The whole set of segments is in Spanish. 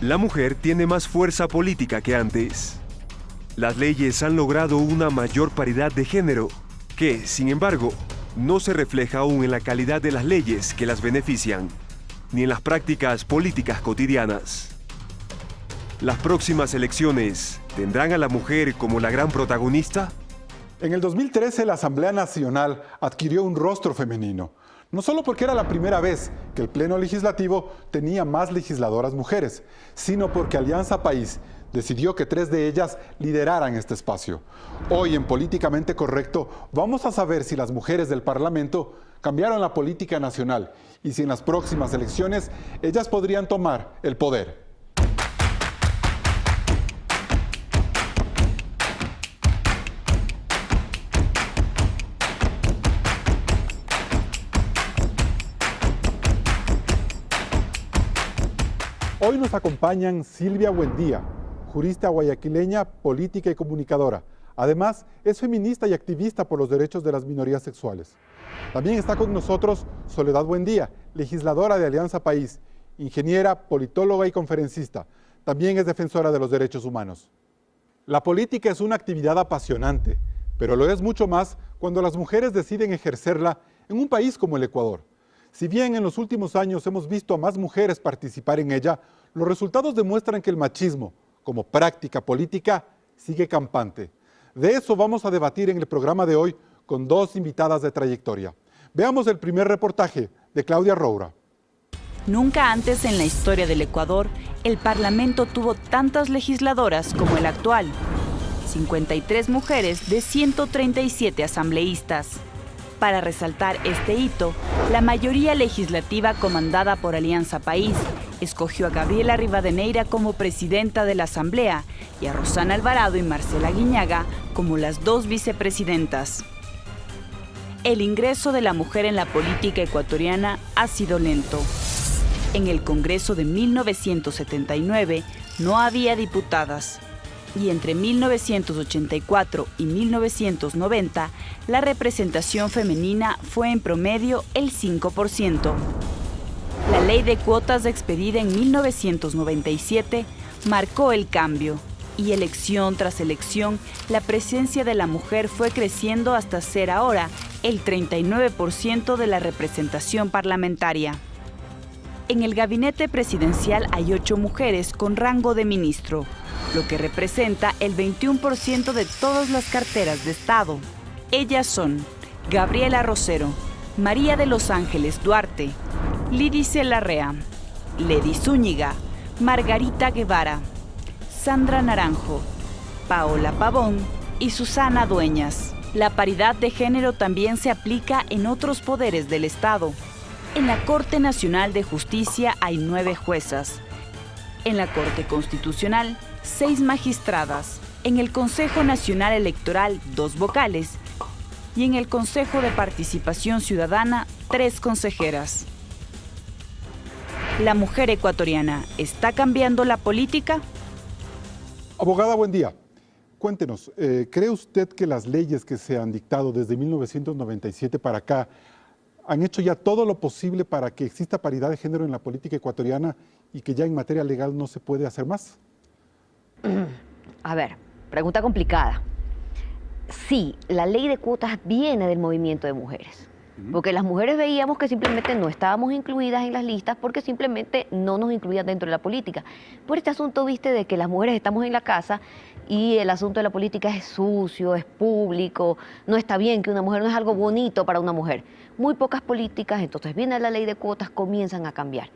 La mujer tiene más fuerza política que antes. Las leyes han logrado una mayor paridad de género, que, sin embargo, no se refleja aún en la calidad de las leyes que las benefician, ni en las prácticas políticas cotidianas. ¿Las próximas elecciones tendrán a la mujer como la gran protagonista? En el 2013, la Asamblea Nacional adquirió un rostro femenino, no solo porque era la primera vez que el Pleno Legislativo tenía más legisladoras mujeres, sino porque Alianza País decidió que 3 de ellas lideraran este espacio. Hoy, en Políticamente Correcto, vamos a saber si las mujeres del Parlamento cambiaron la política nacional y si en las próximas elecciones ellas podrían tomar el poder. Hoy nos acompañan Silvia Buendía, jurista guayaquileña, política y comunicadora. Además, es feminista y activista por los derechos de las minorías sexuales. También está con nosotros Soledad Buendía, legisladora de Alianza País, ingeniera, politóloga y conferencista. También es defensora de los derechos humanos. La política es una actividad apasionante, pero lo es mucho más cuando las mujeres deciden ejercerla en un país como el Ecuador. Si bien en los últimos años hemos visto a más mujeres participar en ella, los resultados demuestran que el machismo, como práctica política, sigue campante. De eso vamos a debatir en el programa de hoy con 2 invitadas de trayectoria. Veamos el primer reportaje de Claudia Roura. Nunca antes en la historia del Ecuador, el Parlamento tuvo tantas legisladoras como el actual. 53 mujeres de 137 asambleístas. Para resaltar este hito, la mayoría legislativa comandada por Alianza País escogió a Gabriela Rivadeneira como presidenta de la Asamblea y a Rosana Alvarado y Marcela Guiñaga como las 2 vicepresidentas. El ingreso de la mujer en la política ecuatoriana ha sido lento. En el Congreso de 1979 no había diputadas. Y entre 1984 y 1990, la representación femenina fue en promedio el 5%. La ley de cuotas expedida en 1997 marcó el cambio, y elección tras elección, la presencia de la mujer fue creciendo hasta ser ahora el 39% de la representación parlamentaria. En el gabinete presidencial hay 8 mujeres con rango de ministro, lo que representa el 21% de todas las carteras de Estado. Ellas son Gabriela Rosero, María de los Ángeles Duarte, Lídice Larrea, Ledy Zúñiga, Margarita Guevara, Sandra Naranjo, Paola Pavón y Susana Dueñas. La paridad de género también se aplica en otros poderes del Estado. En la Corte Nacional de Justicia hay 9 juezas. En la Corte Constitucional, 6 magistradas. En el Consejo Nacional Electoral, 2 vocales. Y en el Consejo de Participación Ciudadana, 3 consejeras. ¿La mujer ecuatoriana está cambiando la política? Abogada, buen día. Cuéntenos, ¿cree usted que las leyes que se han dictado desde 1997 para acá han hecho ya todo lo posible para que exista paridad de género en la política ecuatoriana y que ya en materia legal no se puede hacer más? A ver, pregunta complicada. Sí, la ley de cuotas viene del movimiento de mujeres, porque las mujeres veíamos que simplemente no estábamos incluidas en las listas porque simplemente no nos incluían dentro de la política. Por este asunto, viste, de que las mujeres estamos en la casa y el asunto de la política es sucio, es público, no está bien que una mujer, no es algo bonito para una mujer. Muy pocas políticas, entonces viene la ley de cuotas, comienzan a cambiar.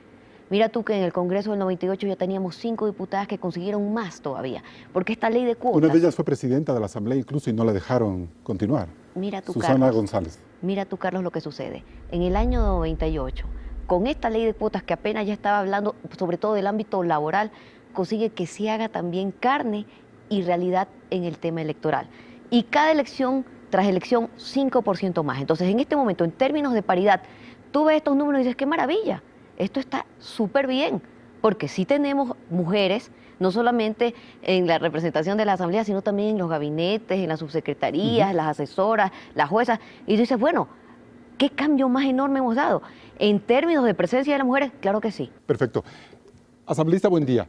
Mira tú que en el Congreso del 98 ya teníamos 5 diputadas que consiguieron más todavía, porque esta ley de cuotas... Una de ellas fue presidenta de la Asamblea incluso y no la dejaron continuar. Mira tú, Susana Carlos, González. Mira tú, Carlos, lo que sucede. En el año 98, con esta ley de cuotas que apenas ya estaba hablando, sobre todo del ámbito laboral, consigue que se haga también carne y realidad en el tema electoral. Y cada elección, tras elección, 5% más. Entonces, en este momento, en términos de paridad, tú ves estos números y dices, ¡qué maravilla! Esto está súper bien, porque sí tenemos mujeres, no solamente en la representación de la Asamblea, sino también en los gabinetes, en las subsecretarías, las asesoras, las juezas. Y dices, bueno, ¿qué cambio más enorme hemos dado? En términos de presencia de las mujeres, claro que sí. Perfecto. Asambleísta, buen día.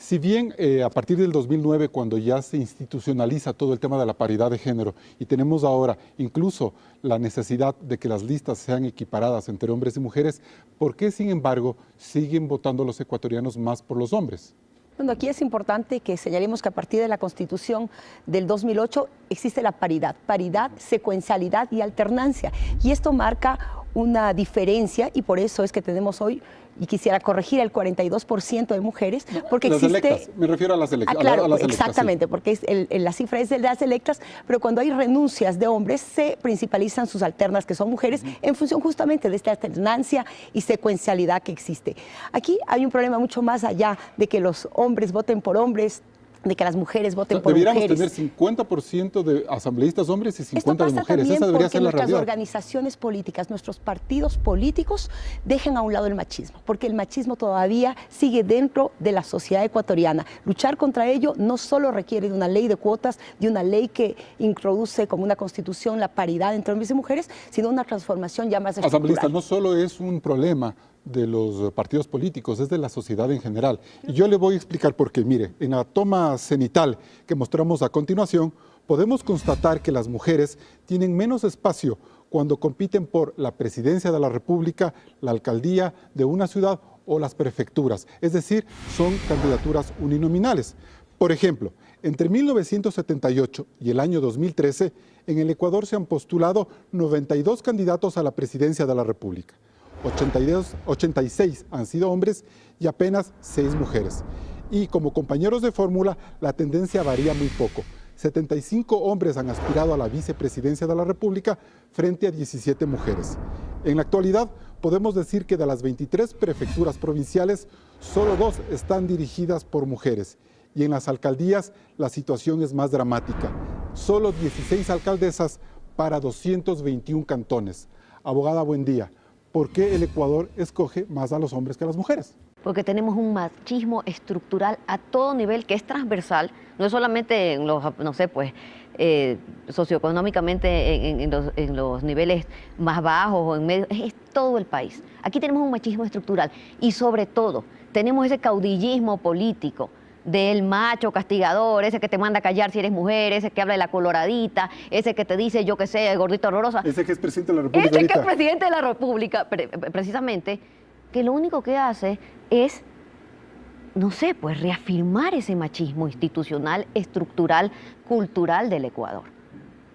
Si bien a partir del 2009, cuando ya se institucionaliza todo el tema de la paridad de género y tenemos ahora incluso la necesidad de que las listas sean equiparadas entre hombres y mujeres, ¿por qué, sin embargo, siguen votando los ecuatorianos más por los hombres? Bueno, aquí es importante que señalemos que a partir de la Constitución del 2008 existe la paridad, secuencialidad y alternancia. Y esto marca una diferencia y por eso es que tenemos hoy, y quisiera corregir, el 42% de mujeres, porque las existe... electas, me refiero a las electas. Claro, a las electas, exactamente, sí. porque la cifra es de las electas, pero cuando hay renuncias de hombres se principalizan sus alternas, que son mujeres, en función justamente de esta alternancia y secuencialidad que existe. Aquí hay un problema mucho más allá de que los hombres voten por hombres, de que las mujeres voten por mujeres. Deberíamos tener 50% de asambleístas hombres y 50% Esto pasa de mujeres. Esa debería ser la nuestras realidad. organizaciones políticas, nuestros partidos políticos dejen a un lado el machismo, porque el machismo todavía sigue dentro de la sociedad ecuatoriana. Luchar contra ello no solo requiere de una ley de cuotas, de una ley que introduce como una constitución la paridad entre hombres y mujeres, sino una transformación ya más estructural. Asambleísta, no solo es un problema de los partidos políticos, es de la sociedad en general. Y yo le voy a explicar por qué. Mire, en la toma cenital que mostramos a continuación, podemos constatar que las mujeres tienen menos espacio cuando compiten por la presidencia de la República, la alcaldía de una ciudad o las prefecturas. Es decir, son candidaturas uninominales. Por ejemplo, entre 1978 y el año 2013, en el Ecuador se han postulado 92 candidatos a la presidencia de la República. 86 han sido hombres y apenas 6 mujeres. Y como compañeros de fórmula, la tendencia varía muy poco. 75 hombres han aspirado a la vicepresidencia de la República frente a 17 mujeres. En la actualidad, podemos decir que de las 23 prefecturas provinciales, solo 2 están dirigidas por mujeres. Y en las alcaldías, la situación es más dramática. Solo 16 alcaldesas para 221 cantones. Abogada, buen día. ¿Por qué el Ecuador escoge más a los hombres que a las mujeres? Porque tenemos un machismo estructural a todo nivel que es transversal, no es solamente en los, no sé, pues, socioeconómicamente en los niveles más bajos o en medio, es todo el país. Aquí tenemos un machismo estructural y sobre todo tenemos ese caudillismo político del macho castigador, ese que te manda a callar si eres mujer, ese que habla de la coloradita, ese que te dice, yo qué sé, gordita horrorosa. Ese que es presidente de la República. Ese que es presidente de la República, precisamente, que lo único que hace es, no sé, pues reafirmar ese machismo institucional, estructural, cultural del Ecuador.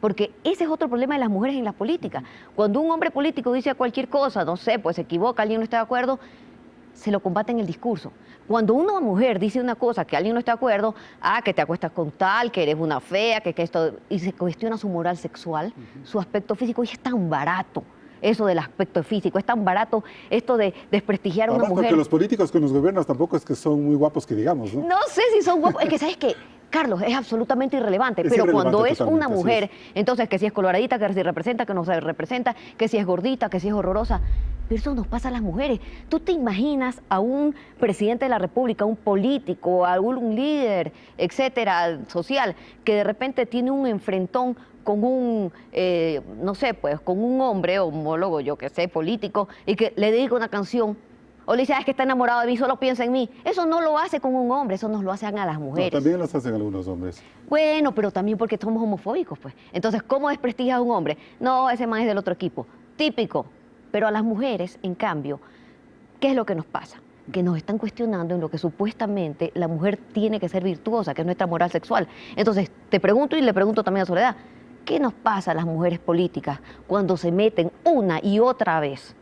Porque ese es otro problema de las mujeres en la política. Cuando un hombre político dice cualquier cosa, no sé, pues se equivoca, alguien no está de acuerdo, se lo combate en el discurso. Cuando una mujer dice una cosa que alguien no está de acuerdo, que te acuestas con tal, que eres una fea, que esto, y se cuestiona su moral sexual, su aspecto físico, y es tan barato eso del aspecto físico, es tan barato esto de desprestigiar a una mujer. Porque los políticos que nos gobiernan tampoco es que son muy guapos que digamos, ¿no? No sé si son guapos, es que ¿sabes qué? Carlos, es absolutamente irrelevante, pero irrelevante cuando es totalmente, una mujer, entonces que si es coloradita, que si representa, que no se representa, que si es gordita, que si es horrorosa, pero eso nos pasa a las mujeres. ¿Tú te imaginas a un presidente de la República, un político, a un líder, etcétera, social, que de repente tiene un enfrentón con un, no sé, pues, con un hombre, homólogo, yo que sé, político, y que le dedica una canción? O le dice, es que está enamorado de mí, solo piensa en mí. Eso no lo hace con un hombre, eso nos lo hacen a las mujeres. No, también las hacen algunos hombres. Bueno, pero también porque somos homofóbicos, pues. Entonces, ¿cómo desprestigias a un hombre? No, ese man es del otro equipo. Típico. Pero a las mujeres, en cambio, ¿qué es lo que nos pasa? Que nos están cuestionando en lo que supuestamente la mujer tiene que ser virtuosa, que es nuestra moral sexual. Entonces, te pregunto y le pregunto también a Soledad, ¿qué nos pasa a las mujeres políticas cuando se meten una y otra vez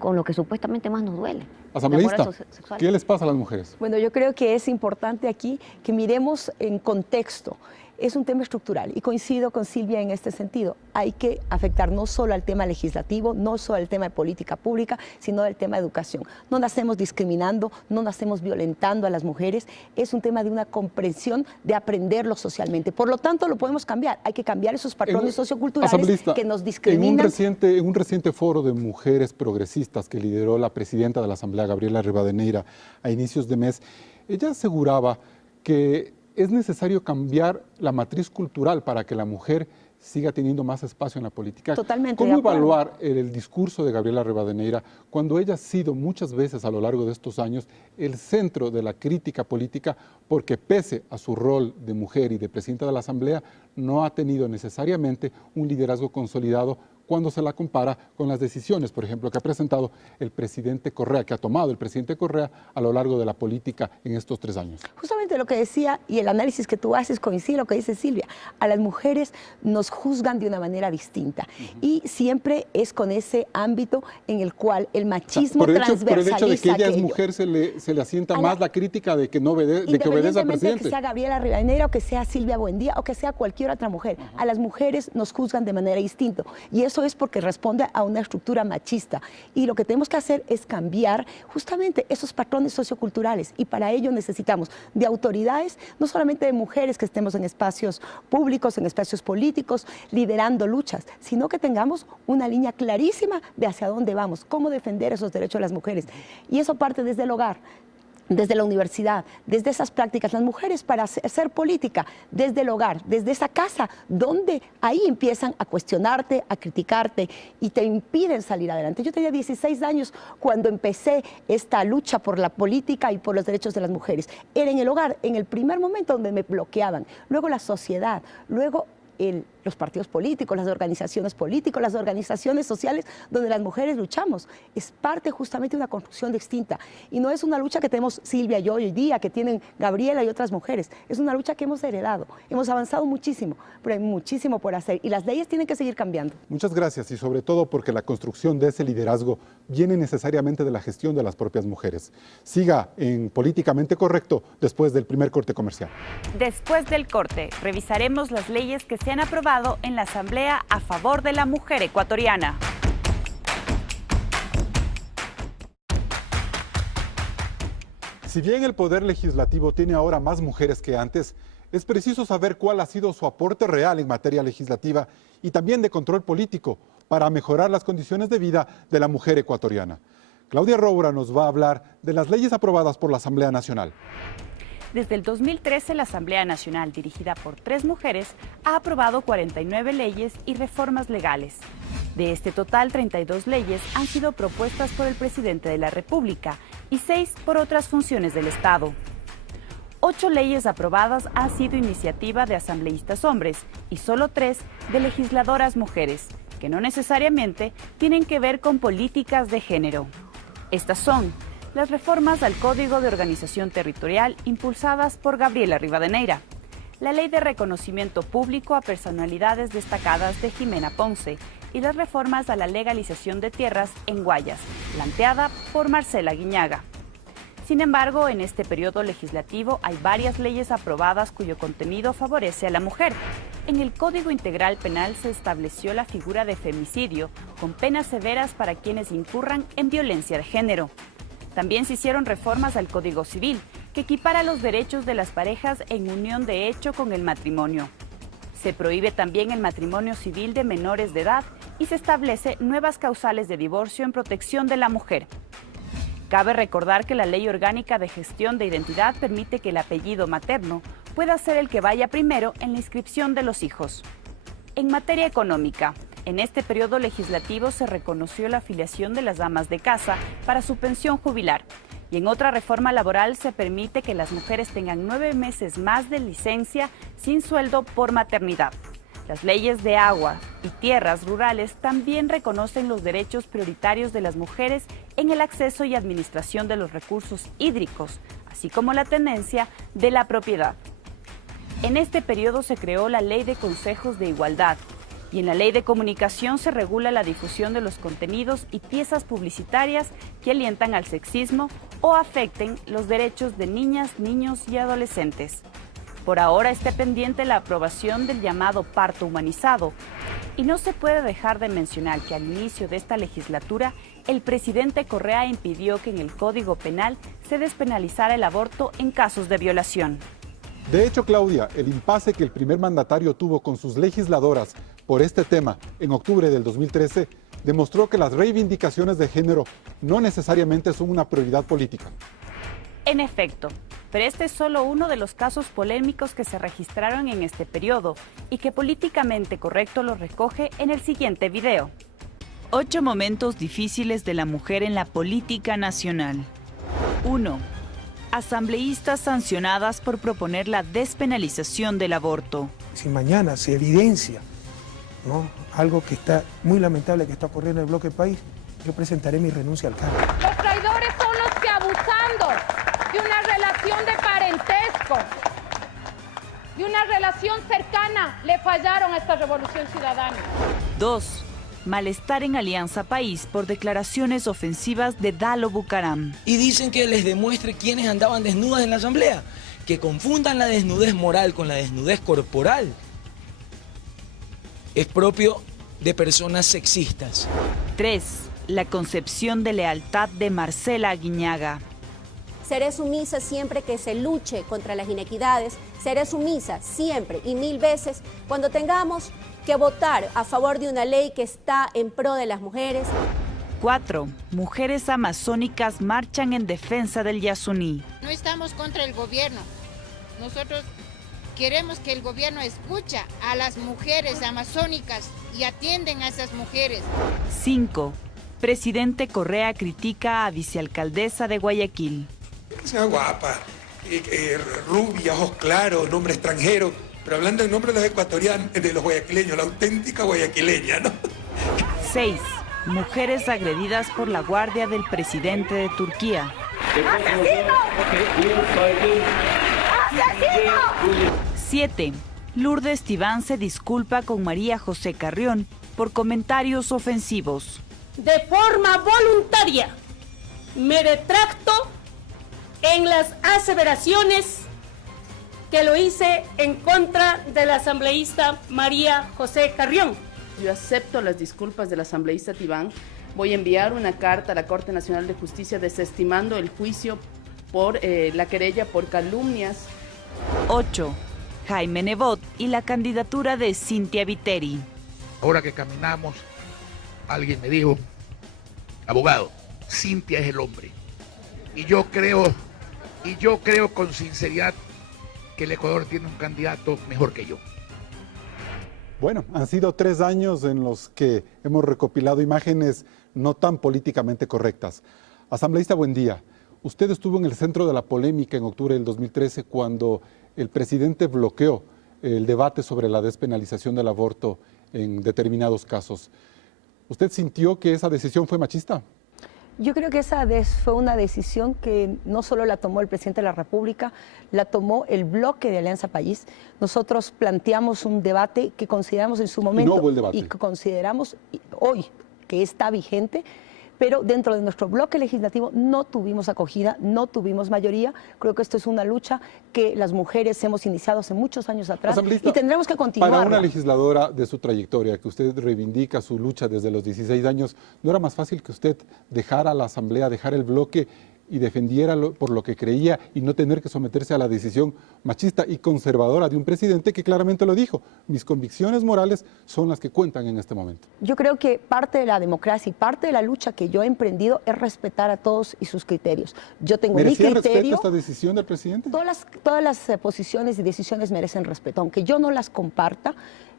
con lo que supuestamente más nos duele? Asambleísta, ¿qué les pasa a las mujeres? Bueno, yo creo que es importante aquí que miremos en contexto. Es un tema estructural y coincido con Silvia en este sentido. Hay que afectar no solo al tema legislativo, no solo al tema de política pública, sino al tema de educación. No nacemos discriminando, no nacemos violentando a las mujeres. Es un tema de una comprensión, de aprenderlo socialmente. Por lo tanto, lo podemos cambiar. Hay que cambiar esos patrones socioculturales que nos discriminan. En un reciente foro de mujeres progresistas que lideró la presidenta de la Asamblea, Gabriela Rivadeneira, a inicios de mes, ella aseguraba que es necesario cambiar la matriz cultural para que la mujer siga teniendo más espacio en la política. Totalmente ¿Cómo de acuerdo. evaluar el discurso de Gabriela Rivadeneira cuando ella ha sido muchas veces a lo largo de estos años el centro de la crítica política, porque pese a su rol de mujer y de presidenta de la Asamblea, no ha tenido necesariamente un liderazgo consolidado cuando se la compara con las decisiones, por ejemplo, que ha presentado el presidente Correa, que ha tomado el presidente Correa a lo largo de la política en estos 3 años? Justamente lo que decía y el análisis que tú haces coincide lo que dice Silvia. A las mujeres nos juzgan de una manera distinta y siempre es con ese ámbito en el cual el machismo transversaliza por el hecho de que ella es aquello. mujer, se le asienta más la crítica de que no de que obedece al presidente. Que sea Gabriela Rivadeneira o que sea Silvia Buendía o que sea cualquier otra mujer. A las mujeres nos juzgan de manera distinta y eso es porque responde a una estructura machista. Y lo que tenemos que hacer es cambiar justamente esos patrones socioculturales y para ello necesitamos de autoridades, no solamente de mujeres que estemos en espacios públicos, en espacios políticos, liderando luchas, sino que tengamos una línea clarísima de hacia dónde vamos, cómo defender esos derechos de las mujeres. Y eso parte desde el hogar, desde la universidad, desde esas prácticas. Las mujeres para hacer política desde el hogar, desde esa casa, donde ahí empiezan a cuestionarte, a criticarte y te impiden salir adelante. Yo tenía 16 años cuando empecé esta lucha por la política y por los derechos de las mujeres. Era en el hogar, en el primer momento donde me bloqueaban, luego la sociedad, luego los partidos políticos, las organizaciones políticas, las organizaciones sociales donde las mujeres luchamos. Es parte justamente de una construcción distinta. Y no es una lucha que tenemos Silvia y yo hoy día, que tienen Gabriela y otras mujeres. Es una lucha que hemos heredado. Hemos avanzado muchísimo, pero hay muchísimo por hacer. Y las leyes tienen que seguir cambiando. Muchas gracias y sobre todo porque la construcción de ese liderazgo viene necesariamente de la gestión de las propias mujeres. Siga en Políticamente Correcto después del primer corte comercial. Después del corte, revisaremos las leyes que se han aprobado en la Asamblea a favor de la mujer ecuatoriana. Si bien el Poder Legislativo tiene ahora más mujeres que antes, es preciso saber cuál ha sido su aporte real en materia legislativa y también de control político para mejorar las condiciones de vida de la mujer ecuatoriana. Claudia Roura nos va a hablar de las leyes aprobadas por la Asamblea Nacional. Desde el 2013, la Asamblea Nacional, dirigida por 3 mujeres, ha aprobado 49 leyes y reformas legales. De este total, 32 leyes han sido propuestas por el presidente de la República y 6 por otras funciones del Estado. 8 leyes aprobadas han sido iniciativa de asambleístas hombres y solo 3 de legisladoras mujeres, que no necesariamente tienen que ver con políticas de género. Estas son las reformas al Código de Organización Territorial impulsadas por Gabriela Rivadeneira, la Ley de Reconocimiento Público a Personalidades Destacadas de Jimena Ponce y las reformas a la legalización de tierras en Guayas, planteada por Marcela Guiñaga. Sin embargo, en este periodo legislativo hay varias leyes aprobadas cuyo contenido favorece a la mujer. En el Código Integral Penal se estableció la figura de femicidio, con penas severas para quienes incurran en violencia de género. También se hicieron reformas al Código Civil, que equipara los derechos de las parejas en unión de hecho con el matrimonio. Se prohíbe también el matrimonio civil de menores de edad y se establece nuevas causales de divorcio en protección de la mujer. Cabe recordar que la Ley Orgánica de Gestión de Identidad permite que el apellido materno pueda ser el que vaya primero en la inscripción de los hijos. En materia económica, en este periodo legislativo se reconoció la afiliación de las amas de casa para su pensión jubilar y en otra reforma laboral se permite que las mujeres tengan 9 meses más de licencia sin sueldo por maternidad. Las leyes de agua y tierras rurales también reconocen los derechos prioritarios de las mujeres en el acceso y administración de los recursos hídricos, así como la tenencia de la propiedad. En este periodo se creó la Ley de Consejos de Igualdad y en la Ley de Comunicación se regula la difusión de los contenidos y piezas publicitarias que alientan al sexismo o afecten los derechos de niñas, niños y adolescentes. Por ahora está pendiente la aprobación del llamado parto humanizado. Y no se puede dejar de mencionar que al inicio de esta legislatura, el presidente Correa impidió que en el Código Penal se despenalizara el aborto en casos de violación. De hecho, Claudia, el impasse que el primer mandatario tuvo con sus legisladoras por este tema en octubre del 2013 demostró que las reivindicaciones de género no necesariamente son una prioridad política. En efecto, Pero este es solo uno de los casos polémicos que se registraron en este periodo y que Políticamente Correcto lo recoge en el siguiente video. 8 momentos difíciles de la mujer en la política nacional. 1. Asambleístas sancionadas por proponer la despenalización del aborto. Si mañana se evidencia, ¿no?, algo que está muy lamentable que está ocurriendo en el bloque país, yo presentaré mi renuncia al cargo. Los traidores son los que, abusando de una relación de parentesco, de una relación cercana, le fallaron a esta revolución ciudadana. 2. Malestar en Alianza País por declaraciones ofensivas de Dalo Bucaram. Y dicen que les demuestre quiénes andaban desnudas en la asamblea, que confundan la desnudez moral con la desnudez corporal. Es propio de personas sexistas. 3. La concepción de lealtad de Marcela Aguiñaga. Seré sumisa siempre que se luche contra las inequidades, seré sumisa siempre y 1000 veces cuando tengamos que votar a favor de una ley que está en pro de las mujeres. 4. Mujeres amazónicas marchan en defensa del Yasuní. No estamos contra el gobierno. Nosotros queremos que el gobierno escuche a las mujeres amazónicas y atienden a esas mujeres. 5. Presidente Correa critica a vicealcaldesa de Guayaquil. Que sea guapa, rubia, ojos claros, nombre extranjero, pero hablando en nombre de los ecuatorianos, de los guayaquileños, la auténtica guayaquileña, ¿no? 6. Mujeres agredidas por la guardia del presidente de Turquía. ¡Asesino! ¡Asesino! 7. Lourdes Tibán se disculpa con María José Carrión por comentarios ofensivos. De forma voluntaria, me retracto en las aseveraciones que lo hice en contra de la asambleísta María José Carrión. Yo acepto las disculpas de la asambleísta Tibán. Voy a enviar una carta a la Corte Nacional de Justicia desestimando el juicio por la querella por calumnias. 8. Jaime Nebot y la candidatura de Cynthia Viteri. Ahora que caminamos, alguien me dijo, abogado, Cynthia es el hombre. Y yo creo con sinceridad que el Ecuador tiene un candidato mejor que yo. Bueno, han sido 3 años en los que hemos recopilado imágenes no tan políticamente correctas. Asambleísta Buendía, usted estuvo en el centro de la polémica en octubre del 2013 cuando el presidente bloqueó el debate sobre la despenalización del aborto en determinados casos. ¿Usted sintió que esa decisión fue machista? Yo creo que esa fue una decisión que no solo la tomó el presidente de la República, la tomó el bloque de Alianza País. Nosotros planteamos un debate que consideramos en su momento y no hubo el debate. Y que consideramos hoy que está vigente, pero dentro de nuestro bloque legislativo no tuvimos acogida, no tuvimos mayoría. Creo que esto es una lucha que las mujeres hemos iniciado hace muchos años atrás y tendremos que continuar. Para una legisladora de su trayectoria, que usted reivindica su lucha desde los 16 años, ¿no era más fácil que usted dejara la asamblea, dejara el bloque y defendiera por lo que creía y no tener que someterse a la decisión machista y conservadora de un presidente que claramente lo dijo? Mis convicciones morales son las que cuentan en este momento. Yo creo que parte de la democracia y parte de la lucha que yo he emprendido es respetar a todos y sus criterios. Yo tengo mi criterio. ¿Merecía respeto esta decisión del presidente? Todas las posiciones y decisiones merecen respeto, aunque yo no las comparta.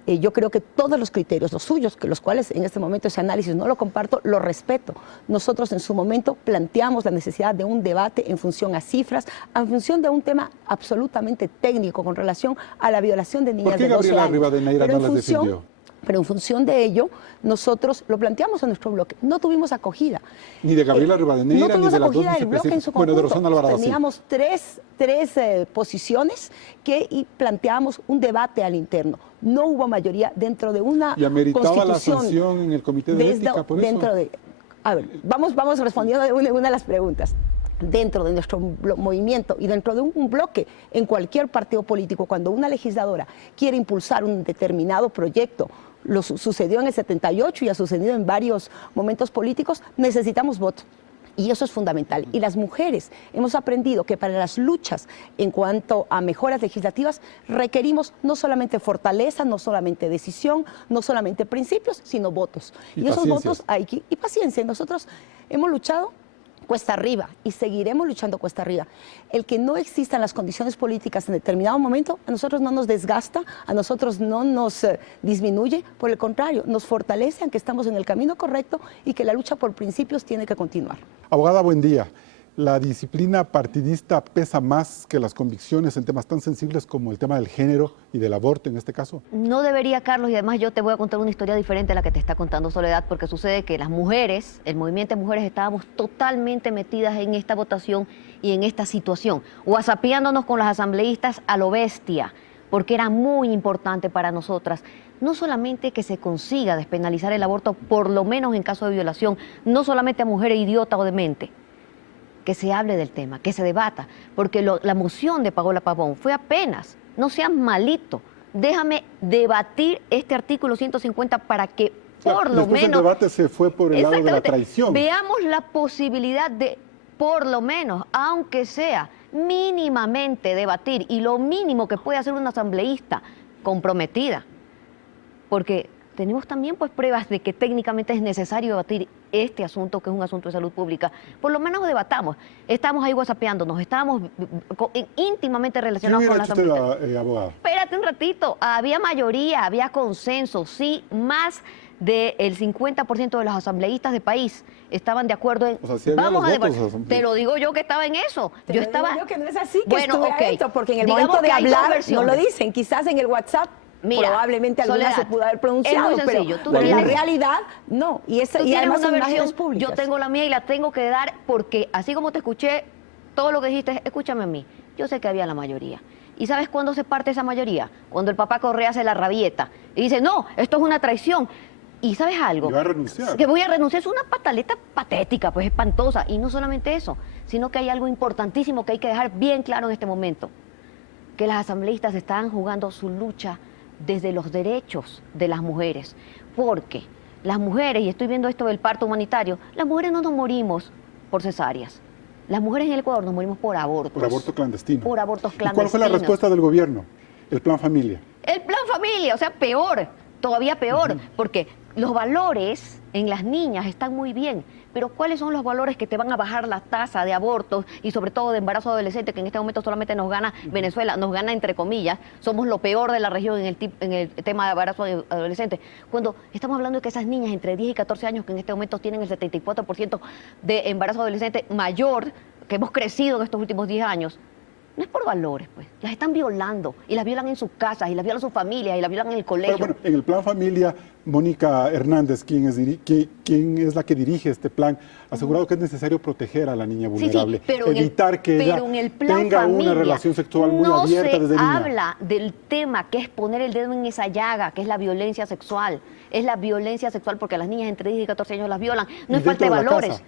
Yo creo que todos los criterios, los suyos, que los cuales en este momento ese análisis no lo comparto, lo respeto. Nosotros en su momento planteamos la necesidad de un debate en función a cifras, en función de un tema absolutamente técnico con relación a la violación de niñas de 12 años. ¿Por qué Gabriela Rivadeneira no las defendió? Pero en función de ello, nosotros lo planteamos en nuestro bloque. No tuvimos acogida. Ni de Gabriela Rivadeneira, ni de las dos vicepresidentes. Bueno, de Rosana Alvarado. Teníamos tres posiciones que planteamos un debate al interno. No hubo mayoría dentro de una y ameritaba constitución. La sanción en el comité de ética, por dentro eso. A ver, vamos respondiendo a una de las preguntas. Dentro de nuestro movimiento y dentro de un bloque, en cualquier partido político, cuando una legisladora quiere impulsar un determinado proyecto, lo sucedió en el 78 y ha sucedido en varios momentos políticos, necesitamos votos. Y eso es fundamental. Y las mujeres hemos aprendido que para las luchas en cuanto a mejoras legislativas requerimos no solamente fortaleza, no solamente decisión, no solamente principios, sino votos. Y esos votos hay que... Y paciencia. Nosotros hemos luchado cuesta arriba y seguiremos luchando cuesta arriba. El que no existan las condiciones políticas en determinado momento, a nosotros no nos desgasta, a nosotros no nos disminuye, por el contrario, nos fortalece en que estamos en el camino correcto y que la lucha por principios tiene que continuar. Abogada, buen día. ¿La disciplina partidista pesa más que las convicciones en temas tan sensibles como el tema del género y del aborto en este caso? No debería, Carlos, y además yo te voy a contar una historia diferente a la que te está contando Soledad, porque sucede que las mujeres, el movimiento de mujeres, estábamos totalmente metidas en esta votación y en esta situación, whatsappeándonos con las asambleístas a lo bestia, porque era muy importante para nosotras. No solamente que se consiga despenalizar el aborto, por lo menos en caso de violación, no solamente a mujer idiota o demente, que se hable del tema, que se debata, porque la moción de Paola Pavón fue apenas, no seas malito, déjame debatir este artículo 150 para que por lo menos... el debate se fue por el lado de la traición. Veamos la posibilidad de, por lo menos, aunque sea mínimamente debatir, y lo mínimo que puede hacer una asambleísta comprometida, porque tenemos también pues pruebas de que técnicamente es necesario debatir este asunto, que es un asunto de salud pública. Por lo menos debatamos. Estamos ahí whatsappeándonos, estamos íntimamente relacionados con la asamblea. Abogada? Espérate un ratito, había mayoría, había consenso, sí, más del 50% de los asambleístas del país estaban de acuerdo en... O sea, sí, vamos a debatir. Te lo digo yo que estaba en eso. Yo estaba... Digo yo que no es así, que bueno, esto, porque en el momento de hablar no lo dicen, quizás en el WhatsApp. Mira, probablemente alguna se pudo haber pronunciado, pero en la realidad no. Y además son imágenes públicas. Yo tengo la mía y la tengo que dar porque así como te escuché todo lo que dijiste, escúchame a mí. Yo sé que había la mayoría. ¿Y sabes cuándo se parte esa mayoría? Cuando el papá Correa hace la rabieta y dice, no, esto es una traición. ¿Y sabes algo? Voy a renunciar. Que voy a renunciar. Es una pataleta patética, pues espantosa. Y no solamente eso, sino que hay algo importantísimo que hay que dejar bien claro en este momento. Que las asambleístas están jugando su lucha desde los derechos de las mujeres, porque las mujeres, y estoy viendo esto del parto humanitario, las mujeres no nos morimos por cesáreas, las mujeres en el Ecuador nos morimos por abortos. Por aborto clandestino. Por abortos clandestinos. ¿Y cuál fue la respuesta del gobierno? El Plan Familia. El Plan Familia, o sea, peor, todavía peor, porque los valores en las niñas están muy bien, pero ¿cuáles son los valores que te van a bajar la tasa de abortos y sobre todo de embarazo adolescente, que en este momento solamente nos gana Venezuela, nos gana entre comillas, somos lo peor de la región en el tema de embarazo adolescente? Cuando estamos hablando de que esas niñas entre 10 y 14 años, que en este momento tienen el 74% de embarazo adolescente mayor, que hemos crecido en estos últimos 10 años, no es por valores, pues. Las están violando, y las violan en sus casas, y las violan sus familias, y las violan en el colegio. Pero bueno, en el Plan Familia, Mónica Hernández, quien es la que dirige este plan, ha asegurado que es necesario proteger a la niña vulnerable, pero evitar que ella tenga una relación sexual muy abierta desde niña. No se habla del tema que es poner el dedo en esa llaga, que es la violencia sexual. Es la violencia sexual porque a las niñas entre 10 y 14 años las violan. No es falta de valores.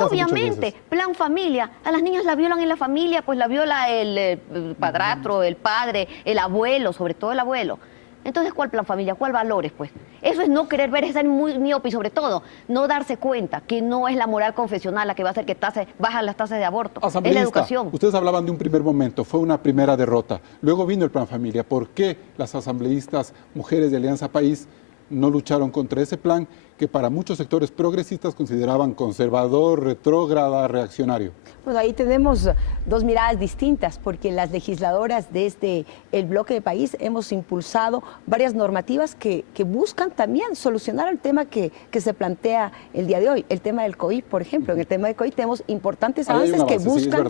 Obviamente, Plan Familia, a las niñas las violan en la familia, pues la viola el padrastro, el padre, el abuelo, sobre todo el abuelo. Entonces, ¿cuál Plan Familia? ¿Cuál valores, pues? Eso es no querer ver, es ser muy miope y sobre todo no darse cuenta que no es la moral confesional la que va a hacer que bajan las tasas de aborto. Es la educación. Ustedes hablaban de un primer momento, fue una primera derrota. Luego vino el Plan Familia. ¿Por qué las asambleístas mujeres de Alianza País no lucharon contra ese plan que para muchos sectores progresistas consideraban conservador, retrógrada, reaccionario? Bueno, ahí tenemos dos miradas distintas, porque las legisladoras desde el bloque de país hemos impulsado varias normativas que buscan también solucionar el tema que se plantea el día de hoy, el tema del COI, por ejemplo. En el tema del COI tenemos importantes avances que buscan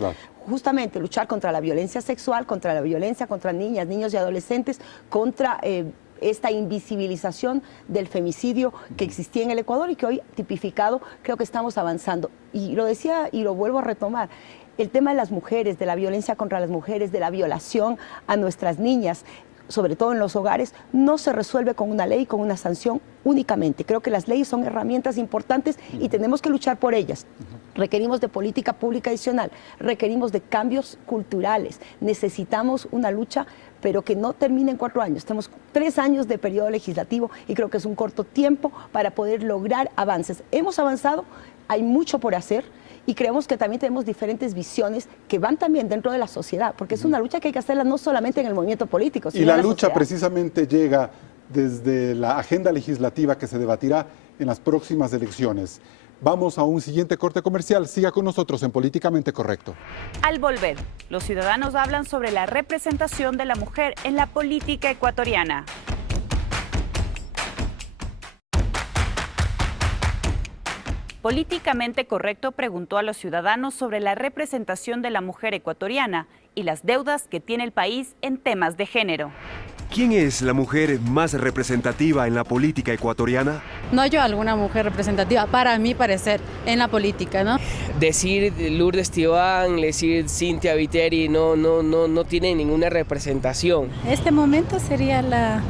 justamente luchar contra la violencia sexual, contra la violencia contra niñas, niños y adolescentes, contra esta invisibilización del femicidio que existía en el Ecuador y que hoy tipificado creo que estamos avanzando. Y lo decía y lo vuelvo a retomar, el tema de las mujeres, de la violencia contra las mujeres, de la violación a nuestras niñas, sobre todo en los hogares, no se resuelve con una ley, con una sanción únicamente. Creo que las leyes son herramientas importantes y tenemos que luchar por ellas. Requerimos de política pública adicional, requerimos de cambios culturales, necesitamos una lucha pero que no termine en 4 años. Tenemos 3 años de periodo legislativo y creo que es un corto tiempo para poder lograr avances. Hemos avanzado, hay mucho por hacer y creemos que también tenemos diferentes visiones que van también dentro de la sociedad, porque es una lucha que hay que hacerla no solamente en el movimiento político, sino y la en la lucha sociedad. Precisamente llega desde la agenda legislativa que se debatirá en las próximas elecciones. Vamos a un siguiente corte comercial. Siga con nosotros en Políticamente Correcto. Al volver, los ciudadanos hablan sobre la representación de la mujer en la política ecuatoriana. Políticamente Correcto preguntó a los ciudadanos sobre la representación de la mujer ecuatoriana y las deudas que tiene el país en temas de género. ¿Quién es la mujer más representativa en la política ecuatoriana? No hay alguna mujer representativa, para mi parecer, en la política, ¿no? Decir Lourdes Tibán, decir Cynthia Viteri, no tiene ninguna representación. En este momento sería la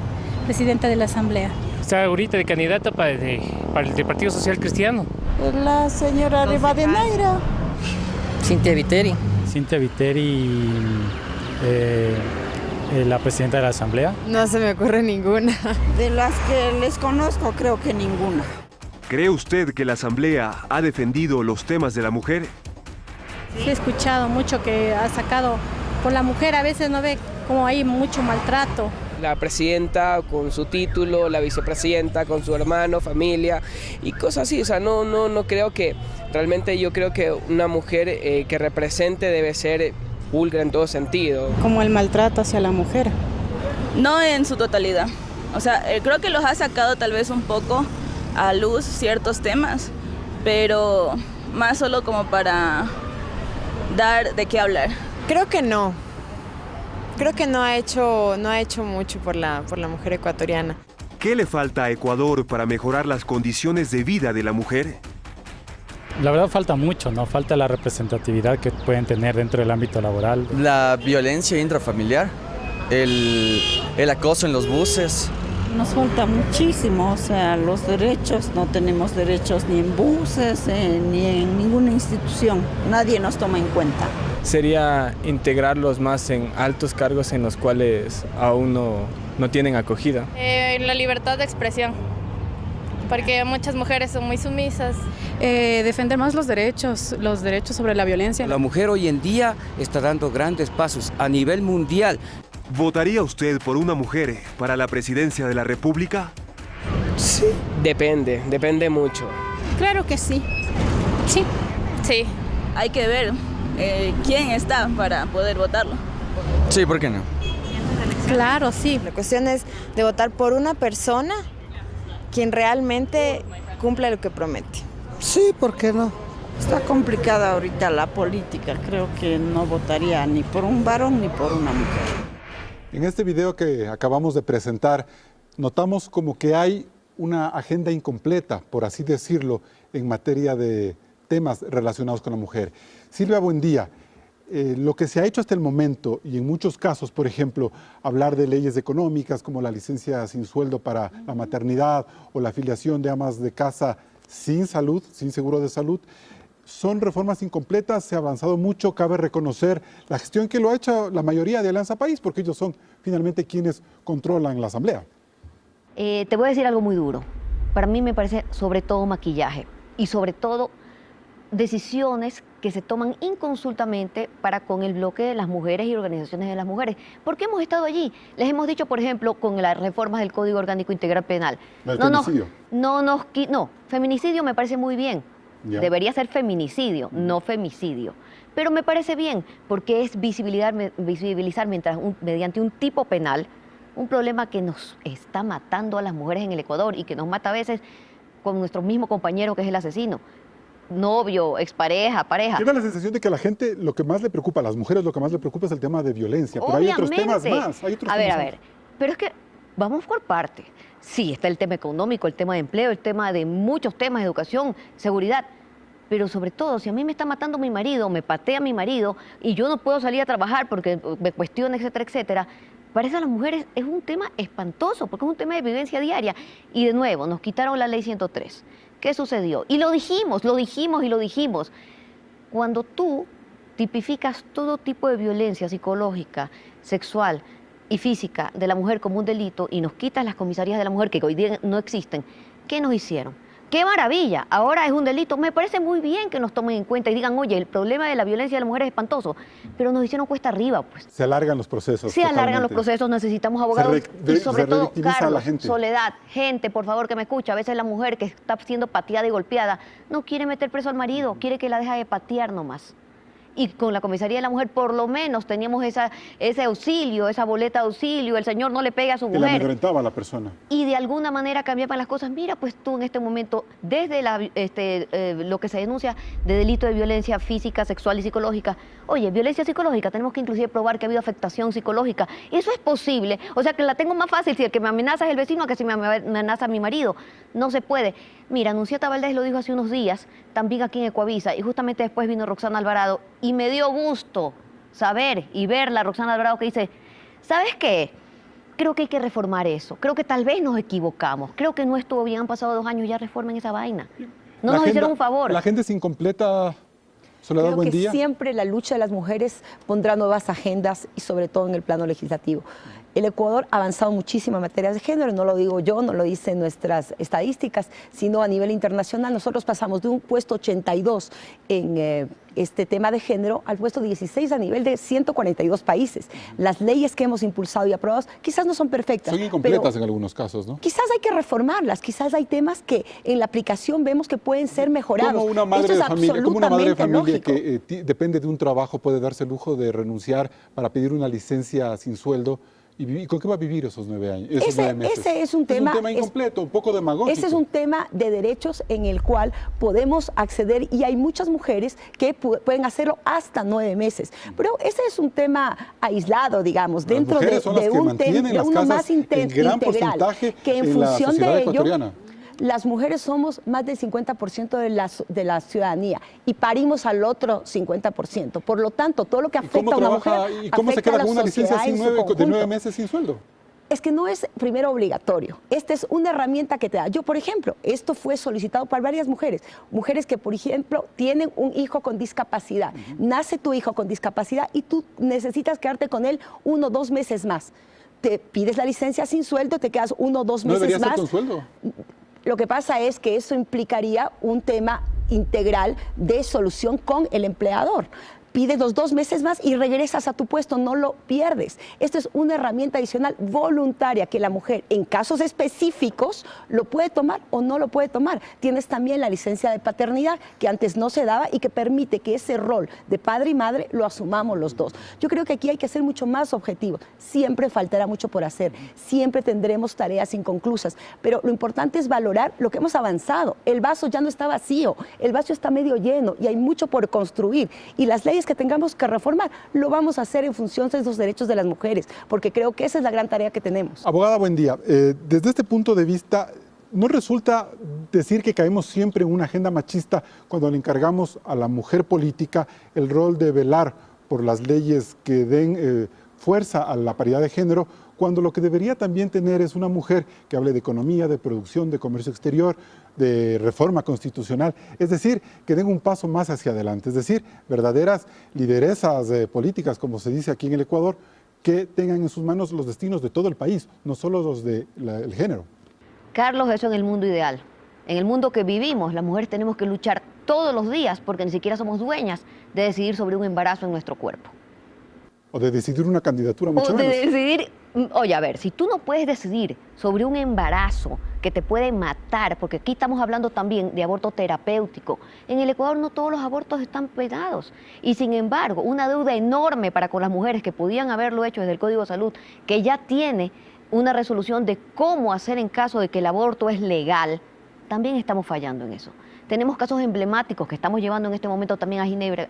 presidenta de la Asamblea. Está ahorita de candidata para el Partido Social Cristiano. La señora Rivadeneira. Cynthia Viteri. Cynthia Viteri, la presidenta de la Asamblea. No se me ocurre ninguna. De las que les conozco, creo que ninguna. ¿Cree usted que la Asamblea ha defendido los temas de la mujer? Sí, he escuchado mucho que ha sacado por la mujer, a veces no ve como hay mucho maltrato. La presidenta con su título, la vicepresidenta con su hermano, familia y cosas así. O sea, no creo que, realmente yo creo que una mujer que represente debe ser pulcra en todo sentido. Como el maltrato hacia la mujer. No en su totalidad. O sea, creo que los ha sacado tal vez un poco a luz ciertos temas, pero más solo como para dar de qué hablar. Creo que no. Creo que no ha hecho mucho por la mujer ecuatoriana. ¿Qué le falta a Ecuador para mejorar las condiciones de vida de la mujer? La verdad falta mucho, ¿no? Falta la representatividad que pueden tener dentro del ámbito laboral. La violencia intrafamiliar, el acoso en los buses. Nos falta muchísimo, o sea, los derechos, no tenemos derechos ni en buses, ni en ninguna institución. Nadie nos toma en cuenta. Sería integrarlos más en altos cargos en los cuales aún no tienen acogida. La libertad de expresión, porque muchas mujeres son muy sumisas. Defender más los derechos sobre la violencia. La mujer hoy en día está dando grandes pasos a nivel mundial. ¿Votaría usted por una mujer para la presidencia de la República? Sí. Depende mucho. Claro que sí. Sí. Sí. Hay que ver quién está para poder votarlo. Sí, ¿por qué no? Claro, sí. La cuestión es de votar por una persona quien realmente cumpla lo que promete. Sí, ¿por qué no? Está complicada ahorita la política. Creo que no votaría ni por un varón ni por una mujer. En este video que acabamos de presentar, notamos como que hay una agenda incompleta, por así decirlo, en materia de temas relacionados con la mujer. Silvia Buendía, lo que se ha hecho hasta el momento, y en muchos casos, por ejemplo, hablar de leyes económicas como la licencia sin sueldo para la maternidad o la afiliación de amas de casa sin salud, sin seguro de salud, son reformas incompletas, se ha avanzado mucho, cabe reconocer la gestión que lo ha hecho la mayoría de Alianza País, porque ellos son finalmente quienes controlan la Asamblea. Te voy a decir algo muy duro. Para mí me parece sobre todo maquillaje y sobre todo decisiones que se toman inconsultamente para con el bloque de las mujeres y organizaciones de las mujeres. ¿Por qué hemos estado allí? Les hemos dicho, por ejemplo, con las reformas del Código Orgánico Integral Penal. ¿Feminicidio? No, feminicidio me parece muy bien. Ya. Debería ser feminicidio, no femicidio. Pero me parece bien porque es visibilizar mediante un tipo penal un problema que nos está matando a las mujeres en el Ecuador y que nos mata a veces con nuestro mismo compañero que es el asesino. Novio, expareja, pareja. Tiene la sensación de que a la gente lo que más le preocupa, a las mujeres lo que más le preocupa es el tema de violencia, pero hay otros temas más. A ver, pero es que vamos por parte. Sí, está el tema económico, el tema de empleo, el tema de muchos temas, educación, seguridad. Pero sobre todo, si a mí me está matando mi marido, me patea mi marido y yo no puedo salir a trabajar porque me cuestiona, etcétera, etcétera, para esas las mujeres es un tema espantoso porque es un tema de vivencia diaria. Y de nuevo, nos quitaron la ley 103. ¿Qué sucedió? Y lo dijimos. Cuando tú tipificas todo tipo de violencia psicológica, sexual y física de la mujer como un delito y nos quitas las comisarías de la mujer que hoy día no existen, ¿qué nos hicieron? ¡Qué maravilla! Ahora es un delito. Me parece muy bien que nos tomen en cuenta y digan, oye, el problema de la violencia de la mujer es espantoso, pero nos hicieron cuesta arriba, pues. Se alargan los procesos. Se alargan los procesos, necesitamos abogados y sobre todo, Carlos, Soledad, gente, por favor, que me escucha. A veces la mujer que está siendo pateada y golpeada no quiere meter preso al marido, quiere que la deje de patear nomás. Y con la comisaría de la mujer por lo menos teníamos ese auxilio, esa boleta de auxilio, el señor no le pega a su mujer. Que la amedrentaba a la persona. Y de alguna manera cambiaban las cosas. Mira, pues tú en este momento, desde lo que se denuncia de delito de violencia física, sexual y psicológica, oye, violencia psicológica, tenemos que inclusive probar que ha habido afectación psicológica. Eso es posible. O sea, que la tengo más fácil si el que me amenaza es el vecino a que si me amenaza mi marido. No se puede. Mira, Anunciata Valdés lo dijo hace unos días, también aquí en Ecuavisa, y justamente después vino Roxana Alvarado, y me dio gusto saber y verla, Roxana Alvarado, que dice, ¿sabes qué? Creo que hay que reformar eso, creo que tal vez nos equivocamos, creo que no estuvo bien, han pasado 2 años, ya reformen esa vaina. No nos hicieron un favor. La gente es incompleta. Soledad, creo buen que día. Siempre la lucha de las mujeres pondrá nuevas agendas y sobre todo en el plano legislativo. El Ecuador ha avanzado muchísimo en materias de género, no lo digo yo, no lo dicen nuestras estadísticas, sino a nivel internacional. Nosotros pasamos de un puesto 82 en este tema de género al puesto 16 a nivel de 142 países. Las leyes que hemos impulsado y aprobado quizás no son perfectas. Son incompletas en algunos casos, ¿no? Quizás hay que reformarlas, quizás hay temas que en la aplicación vemos que pueden ser mejorados. Como una madre de familia, que depende de un trabajo puede darse el lujo de renunciar para pedir una licencia sin sueldo. ¿Y con qué va a vivir esos 9 años? Ese es un tema incompleto, un poco demagógico. Ese es un tema de derechos en el cual podemos acceder y hay muchas mujeres que pueden hacerlo hasta 9 meses. Pero ese es un tema aislado, digamos, dentro de uno más integral, que en función de ello, las mujeres somos más del 50% de la ciudadanía y parimos al otro 50%. Por lo tanto, todo lo que afecta a una mujer ¿Y cómo se queda con una licencia de 9 meses sin sueldo? Es que no es primero obligatorio. Esta es una herramienta que te da. Yo, por ejemplo, esto fue solicitado por varias mujeres. Mujeres que, por ejemplo, tienen un hijo con discapacidad. Nace tu hijo con discapacidad y tú necesitas quedarte con él 1 o 2 meses más. Te pides la licencia sin sueldo, te quedas 1 o 2 meses más. ¿No debería ser con sueldo? Lo que pasa es que eso implicaría un tema integral de solución con el empleador. Pides los 2 meses más y regresas a tu puesto, no lo pierdes. Esto es una herramienta adicional voluntaria que la mujer en casos específicos lo puede tomar o no lo puede tomar. Tienes también la licencia de paternidad que antes no se daba y que permite que ese rol de padre y madre lo asumamos los dos. Yo creo que aquí hay que ser mucho más objetivos. Siempre faltará mucho por hacer, siempre tendremos tareas inconclusas, pero lo importante es valorar lo que hemos avanzado. El vaso ya no está vacío, el vaso está medio lleno y hay mucho por construir y las leyes que tengamos que reformar, lo vamos a hacer en función de los derechos de las mujeres, porque creo que esa es la gran tarea que tenemos. Abogada, buen día. Desde este punto de vista, ¿no resulta decir que caemos siempre en una agenda machista cuando le encargamos a la mujer política el rol de velar por las leyes que den fuerza a la paridad de género, cuando lo que debería también tener es una mujer que hable de economía, de producción, de comercio exterior, de reforma constitucional, es decir, que den un paso más hacia adelante, es decir, verdaderas lideresas políticas, como se dice aquí en el Ecuador, que tengan en sus manos los destinos de todo el país, no solo los del género? Carlos, eso en el mundo ideal. En el mundo que vivimos, las mujeres tenemos que luchar todos los días porque ni siquiera somos dueñas de decidir sobre un embarazo en nuestro cuerpo. O de decidir una candidatura, mucho menos. O de decidir, oye, a ver, si tú no puedes decidir sobre un embarazo que te puede matar, porque aquí estamos hablando también de aborto terapéutico, en el Ecuador no todos los abortos están penados. Y sin embargo, una deuda enorme para con las mujeres que podían haberlo hecho desde el Código de Salud, que ya tiene una resolución de cómo hacer en caso de que el aborto es legal, también estamos fallando en eso. Tenemos casos emblemáticos que estamos llevando en este momento también a Ginebra.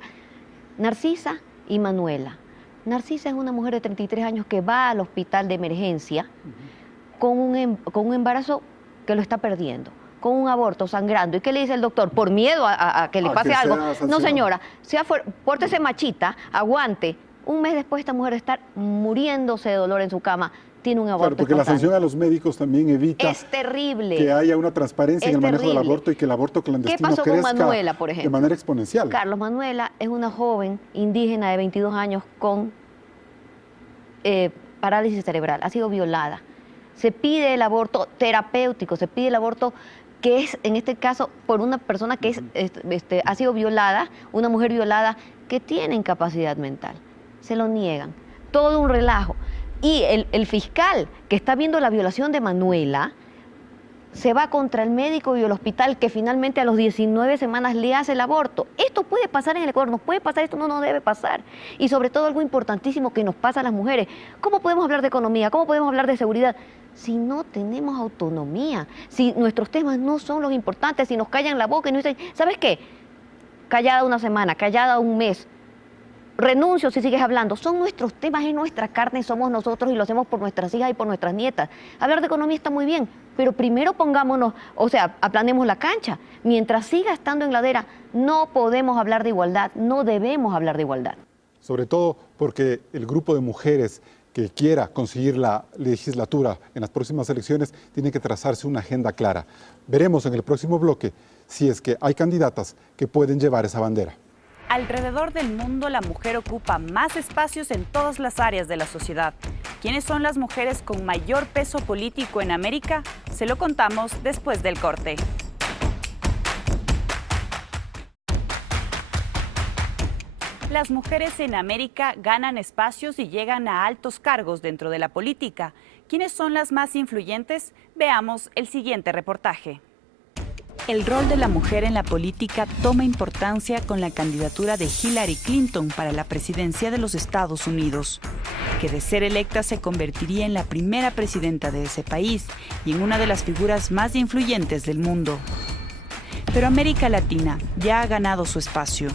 Narcisa y Manuela. Narcisa es una mujer de 33 años que va al hospital de emergencia con un embarazo que lo está perdiendo, con un aborto sangrando. ¿Y qué le dice el doctor? Por miedo a que le pase algo. No, señora, pórtese machita, aguante. Un mes después esta mujer de estar muriéndose de dolor en su cama, tiene un aborto. Claro, porque la sanción a los médicos también evita que haya una transparencia en el manejo del aborto y que el aborto clandestino crezca con Manuela, por ejemplo, de manera exponencial. Carlos, Manuela es una joven indígena de 22 años con parálisis cerebral, ha sido violada. Se pide el aborto terapéutico, se pide el aborto que es, en este caso, por una persona que ha sido violada, una mujer violada que tiene incapacidad mental. Se lo niegan. Todo un relajo. Y el fiscal que está viendo la violación de Manuela se va contra el médico y el hospital que finalmente a los 19 semanas le hace el aborto. Esto puede pasar en el Ecuador, nos puede pasar, esto no nos debe pasar. Y sobre todo algo importantísimo que nos pasa a las mujeres. ¿Cómo podemos hablar de economía? ¿Cómo podemos hablar de seguridad? Si no tenemos autonomía, si nuestros temas no son los importantes, si nos callan la boca y nos dicen, ¿sabes qué? Callada una semana, callada un mes. Renuncio si sigues hablando. Son nuestros temas, es nuestra carne, somos nosotros y lo hacemos por nuestras hijas y por nuestras nietas. Hablar de economía está muy bien, pero primero pongámonos, aplanemos la cancha. Mientras siga estando en ladera, no podemos hablar de igualdad, no debemos hablar de igualdad. Sobre todo porque el grupo de mujeres que quiera conseguir la legislatura en las próximas elecciones tiene que trazarse una agenda clara. Veremos en el próximo bloque si es que hay candidatas que pueden llevar esa bandera. Alrededor del mundo, la mujer ocupa más espacios en todas las áreas de la sociedad. ¿Quiénes son las mujeres con mayor peso político en América? Se lo contamos después del corte. Las mujeres en América ganan espacios y llegan a altos cargos dentro de la política. ¿Quiénes son las más influyentes? Veamos el siguiente reportaje. El rol de la mujer en la política toma importancia con la candidatura de Hillary Clinton para la presidencia de los Estados Unidos, que de ser electa se convertiría en la primera presidenta de ese país y en una de las figuras más influyentes del mundo. Pero América Latina ya ha ganado su espacio.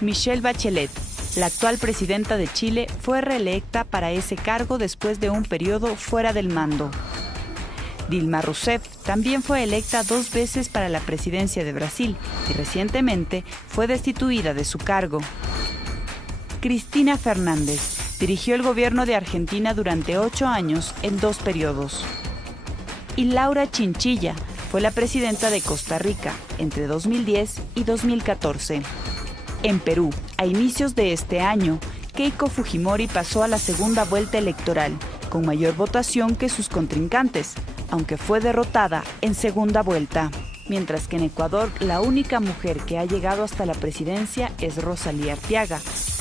Michelle Bachelet, la actual presidenta de Chile, fue reelecta para ese cargo después de un periodo fuera del mando. Dilma Rousseff también fue electa 2 veces para la presidencia de Brasil y recientemente fue destituida de su cargo. Cristina Fernández dirigió el gobierno de Argentina durante 8 años en 2 periodos. Y Laura Chinchilla fue la presidenta de Costa Rica entre 2010 y 2014. En Perú, a inicios de este año, Keiko Fujimori pasó a la segunda vuelta electoral, con mayor votación que sus contrincantes, aunque fue derrotada en segunda vuelta. Mientras que en Ecuador, la única mujer que ha llegado hasta la presidencia es Rosalía Arteaga,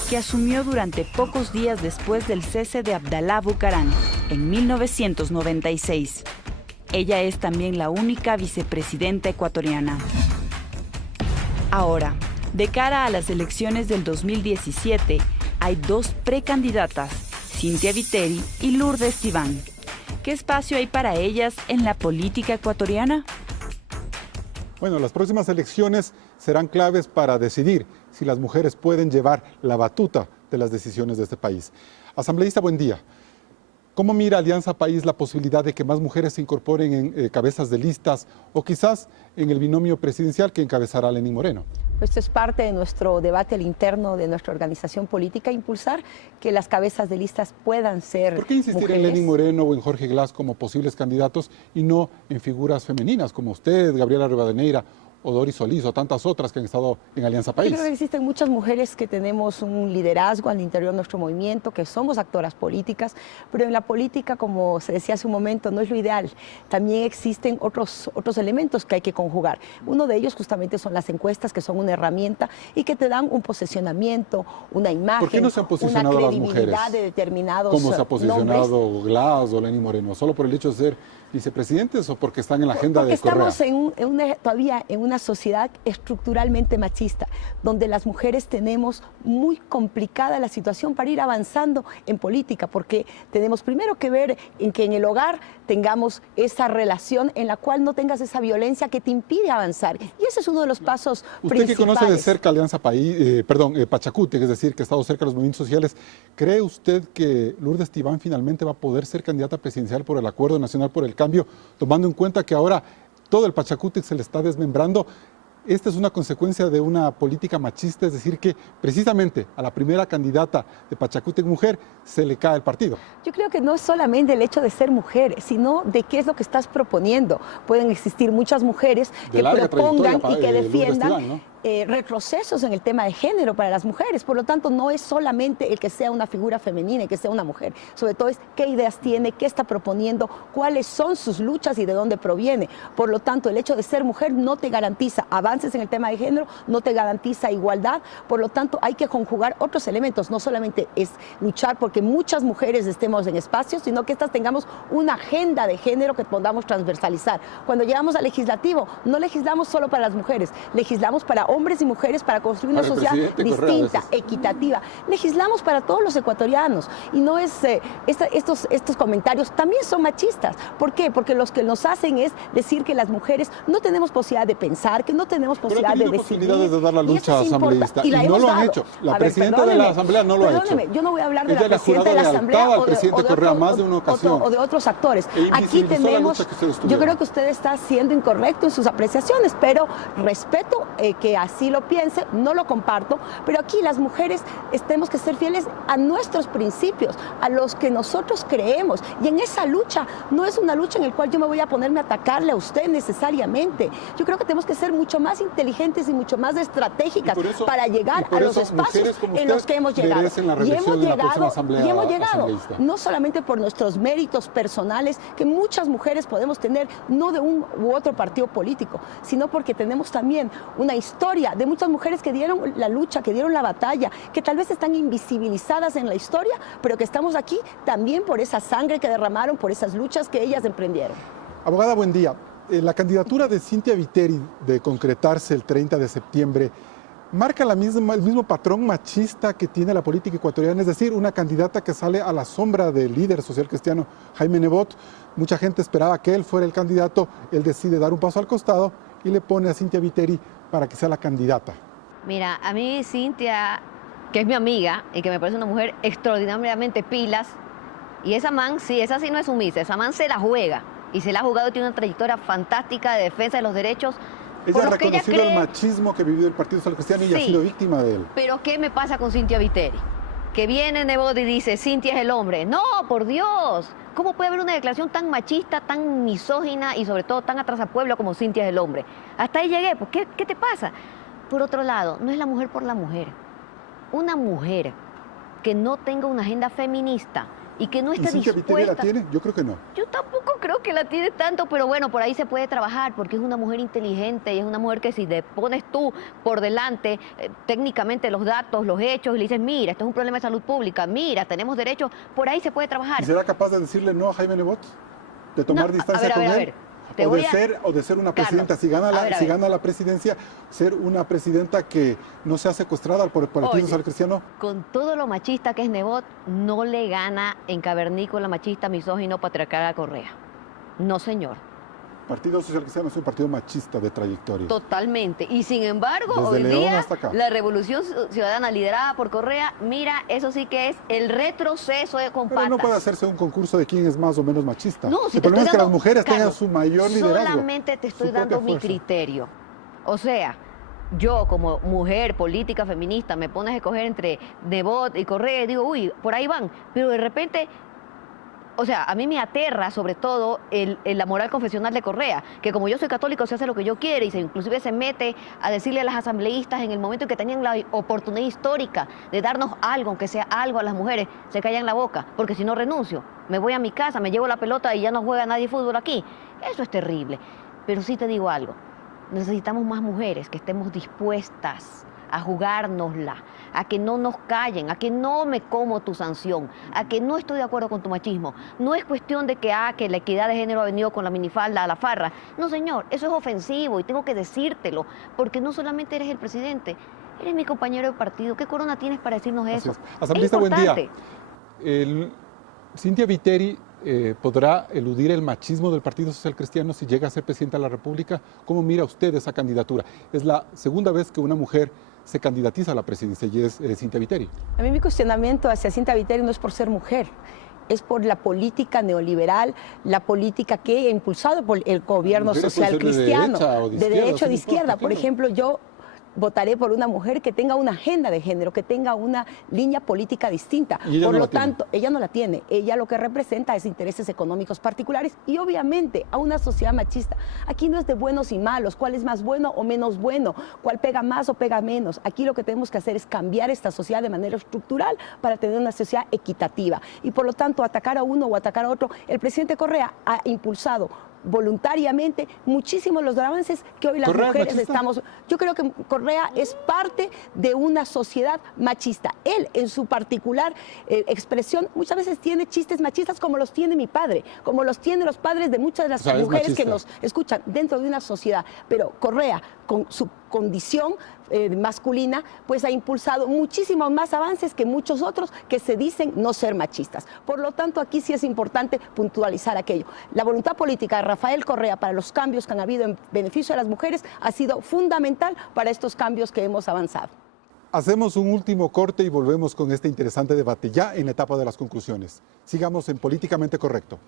que asumió durante pocos días después del cese de Abdalá Bucaram en 1996. Ella es también la única vicepresidenta ecuatoriana. Ahora, de cara a las elecciones del 2017, hay 2 precandidatas, Cynthia Viteri y Lourdes Tibán. ¿Qué espacio hay para ellas en la política ecuatoriana? Bueno, las próximas elecciones serán claves para decidir si las mujeres pueden llevar la batuta de las decisiones de este país. Asambleísta, buen día. ¿Cómo mira Alianza País la posibilidad de que más mujeres se incorporen en cabezas de listas o quizás en el binomio presidencial que encabezará Lenín Moreno? Esto es parte de nuestro debate al interno de nuestra organización política, impulsar que las cabezas de listas puedan ser ¿Por qué insistir mujeres? en Lenín Moreno o en Jorge Glass como posibles candidatos y no en figuras femeninas como usted, Gabriela Rivadeneira o Doris Solís o tantas otras que han estado en Alianza País? Yo creo que existen muchas mujeres que tenemos un liderazgo al interior de nuestro movimiento, que somos actoras políticas, pero en la política, como se decía hace un momento, no es lo ideal. También existen otros elementos que hay que conjugar. Uno de ellos justamente son las encuestas, que son una herramienta y que te dan un posicionamiento, una imagen, ¿Por qué no se han posicionado una las mujeres credibilidad de determinados ¿Cómo se ha posicionado nombres? Glass o Lenín Moreno? ¿Solo por el hecho de ser vicepresidentes o porque están en la agenda Porque de Correa? estamos todavía en una sociedad estructuralmente machista, donde las mujeres tenemos muy complicada la situación para ir avanzando en política, porque tenemos primero que ver en que en el hogar tengamos esa relación en la cual no tengas esa violencia que te impide avanzar. Y ese es uno de los pasos Usted principales. que conoce de cerca Alianza País, Pachacútec, es decir, que ha estado cerca de los movimientos sociales, ¿cree usted que Lourdes Tibán finalmente va a poder ser candidata presidencial por el Acuerdo Nacional por el Cambio, tomando en cuenta que ahora todo el Pachacútec se le está desmembrando? Esta es una consecuencia de una política machista, es decir, que precisamente a la primera candidata de Pachacútec mujer se le cae el partido. Yo creo que no es solamente el hecho de ser mujer, sino de qué es lo que estás proponiendo. Pueden existir muchas mujeres que propongan y que defiendan. retrocesos en el tema de género para las mujeres. Por lo tanto, no es solamente el que sea una figura femenina y que sea una mujer. Sobre todo es qué ideas tiene, qué está proponiendo, cuáles son sus luchas y de dónde proviene. Por lo tanto, el hecho de ser mujer no te garantiza avances en el tema de género, no te garantiza igualdad. Por lo tanto, hay que conjugar otros elementos. No solamente es luchar porque muchas mujeres estemos en espacios, sino que tengamos una agenda de género que podamos transversalizar. Cuando llegamos al legislativo, no legislamos solo para las mujeres, legislamos para hombres y mujeres para construir una sociedad distinta, equitativa. Legislamos para todos los ecuatorianos y no es estos comentarios también son machistas. ¿Por qué? Porque los que nos hacen es decir que las mujeres no tenemos posibilidad de pensar, que no tenemos posibilidad de decidir. Posibilidades de dar la lucha asambleísta y no lo han hecho. La presidenta de la Asamblea no lo ha hecho. Yo no voy a hablar de la presidenta de la Asamblea o de otros actores. Aquí tenemos, yo creo que usted está siendo incorrecto en sus apreciaciones, pero respeto que así lo piense, no lo comparto, pero aquí las mujeres tenemos que ser fieles a nuestros principios, a los que nosotros creemos, y en esa lucha no es una lucha en la cual yo me voy a ponerme a atacarle a usted necesariamente. Yo creo que tenemos que ser mucho más inteligentes y mucho más estratégicas para llegar a los espacios en los que hemos llegado. Y hemos llegado no solamente por nuestros méritos personales que muchas mujeres podemos tener, no de un u otro partido político, sino porque tenemos también una historia de muchas mujeres que dieron la lucha, que dieron la batalla, que tal vez están invisibilizadas en la historia, pero que estamos aquí también por esa sangre que derramaron, por esas luchas que ellas emprendieron. Abogada, buen día. La candidatura de Cynthia Viteri de concretarse el 30 de septiembre marca el mismo patrón machista que tiene la política ecuatoriana, es decir, una candidata que sale a la sombra del líder social cristiano Jaime Nebot. Mucha gente esperaba que él fuera el candidato, él decide dar un paso al costado y le pone a Cynthia Viteri para que sea la candidata. Mira, a mí Cynthia, que es mi amiga y que me parece una mujer extraordinariamente pilas, y esa man, sí, esa sí no es sumisa, esa man se la juega y se la ha jugado, tiene una trayectoria fantástica de defensa de los derechos. Ella ha reconocido el machismo que vivió el Partido Social Cristiano y ha sido víctima de él. Pero ¿qué me pasa con Cynthia Viteri? Que viene Nebot y dice, Cynthia es el hombre. No, por Dios. ¿Cómo puede haber una declaración tan machista, tan misógina y sobre todo tan atrasapueblo como Cynthia es el hombre? Hasta ahí llegué. Pues, ¿qué te pasa? Por otro lado, no es la mujer por la mujer. Una mujer que no tenga una agenda feminista y que no esté dispuesta... ¿Y Cynthia Viteri la tiene? Yo creo que no. Yo tampoco creo que la tiene tanto, pero bueno, por ahí se puede trabajar porque es una mujer inteligente y es una mujer que si le pones tú por delante técnicamente los datos, los hechos y le dices, mira, esto es un problema de salud pública, mira, tenemos derechos, por ahí se puede trabajar. ¿Y será capaz de decirle no a Jaime Nebot? ¿De tomar distancia con él? O de ser una presidenta, Carlos, si gana la presidencia, ser una presidenta que no sea secuestrada por el Partido Social Cristiano. Con todo lo machista que es Nebot, no le gana en cavernícola machista, misógino, patriarcal a Correa. No, señor. El Partido Social Cristiano es un partido machista de trayectoria. Totalmente. Y sin embargo, hoy día, la Revolución Ciudadana liderada por Correa, mira, eso sí que es el retroceso de compatas. Pero no puede hacerse un concurso de quién es más o menos machista. No, si el problema es que las mujeres tengan su mayor liderazgo. Solamente te estoy dando mi criterio. O sea, yo como mujer política feminista me pones a escoger entre Nebot y Correa y digo, uy, por ahí van. Pero de repente... O sea, a mí me aterra sobre todo la moral confesional de Correa, que como yo soy católico se hace lo que yo quiero y inclusive se mete a decirle a las asambleístas en el momento en que tenían la oportunidad histórica de darnos algo, aunque sea algo a las mujeres, se callan la boca, porque si no renuncio, me voy a mi casa, me llevo la pelota y ya no juega nadie fútbol aquí. Eso es terrible. Pero sí te digo algo, necesitamos más mujeres que estemos dispuestas a jugárnosla, a que no nos callen, a que no me como tu sanción, a que no estoy de acuerdo con tu machismo. No es cuestión de que la equidad de género ha venido con la minifalda a la farra. No, señor, eso es ofensivo y tengo que decírtelo, porque no solamente eres el presidente, eres mi compañero de partido. ¿Qué corona tienes para decirnos eso? Asambleísta, buen día. Cynthia Viteri podrá eludir el machismo del Partido Social Cristiano si llega a ser presidenta de la República. ¿Cómo mira usted esa candidatura? Es la segunda vez que una mujer se candidatiza a la presidencia y es Cynthia Viteri. A mí mi cuestionamiento hacia Cynthia Viteri no es por ser mujer, es por la política neoliberal, la política que ha impulsado por el gobierno social cristiano, de derecha o de izquierda. Por ejemplo, yo votaré por una mujer que tenga una agenda de género, que tenga una línea política distinta. Por lo tanto, ella no la tiene. Ella lo que representa es intereses económicos particulares y obviamente a una sociedad machista. Aquí no es de buenos y malos, cuál es más bueno o menos bueno, cuál pega más o pega menos. Aquí lo que tenemos que hacer es cambiar esta sociedad de manera estructural para tener una sociedad equitativa. Y por lo tanto, atacar a uno o atacar a otro, el presidente Correa ha impulsado voluntariamente muchísimos los avances que hoy las mujeres estamos. Yo creo que Correa es parte de una sociedad machista. Él, en su particular expresión, muchas veces tiene chistes machistas como los tiene mi padre, como los tienen los padres de muchas de las mujeres que nos escuchan dentro de una sociedad. Pero Correa, con su condición masculina, pues ha impulsado muchísimos más avances que muchos otros que se dicen no ser machistas. Por lo tanto, aquí sí es importante puntualizar aquello. La voluntad política de Rafael Correa para los cambios que han habido en beneficio de las mujeres ha sido fundamental para estos cambios que hemos avanzado. Hacemos un último corte y volvemos con este interesante debate ya en la etapa de las conclusiones. Sigamos en Políticamente Correcto.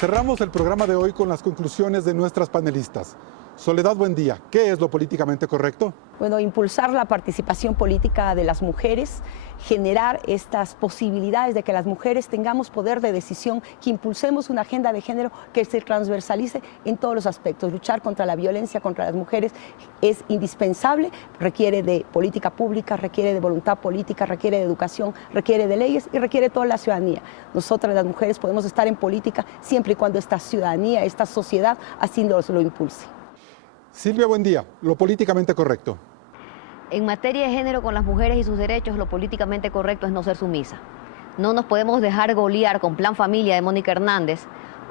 Cerramos el programa de hoy con las conclusiones de nuestras panelistas. Soledad Buendía, ¿qué es lo políticamente correcto? Bueno, impulsar la participación política de las mujeres, generar estas posibilidades de que las mujeres tengamos poder de decisión, que impulsemos una agenda de género que se transversalice en todos los aspectos. Luchar contra la violencia contra las mujeres es indispensable, requiere de política pública, requiere de voluntad política, requiere de educación, requiere de leyes y requiere de toda la ciudadanía. Nosotras las mujeres podemos estar en política siempre y cuando esta ciudadanía, esta sociedad así lo impulse. Silvia Buendía, lo políticamente correcto. En materia de género con las mujeres y sus derechos, lo políticamente correcto es no ser sumisa. No nos podemos dejar golear con Plan Familia de Mónica Hernández